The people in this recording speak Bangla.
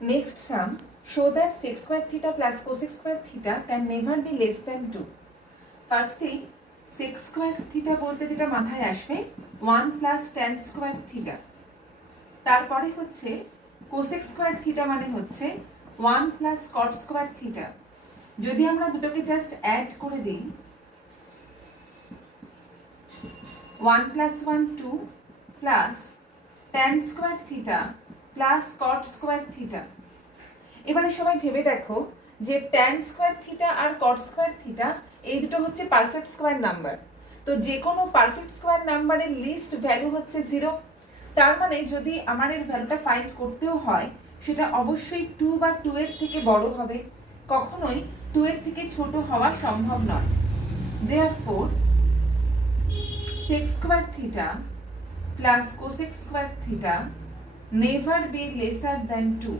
Next sum, show that sec square theta plus cosec square theta can never be less than 2. ফার্স্টেই sec square theta বলতে যেটা মাথায় আসবে 1 plus tan square theta, তারপরে হচ্ছে cosec square theta মানে হচ্ছে 1 plus cot square theta। যদি আমরা দুটোকে জাস্ট অ্যাড করে দিই 1 plus 1 2 plus tan square theta plus cot square theta। এবারে সবাই ভেবে দেখো যে tan square theta আর cot square theta এই দুটো হচ্ছে পারফেক্ট স্কয়ার নাম্বার। তো যে কোনো পারফেক্ট স্কয়ার নাম্বারের লিস্ট ভ্যালু হচ্ছে 0। তার মানে যদি আমার এর ভ্যালুটা ফাইন্ড করতেও হয় সেটা অবশ্যই 2 বা 2 এর থেকে বড় হবে, কখনোই 2 এর থেকে ছোট হওয়া সম্ভব নয়। Therefore sec square theta plus cosec square theta never be lesser than 2।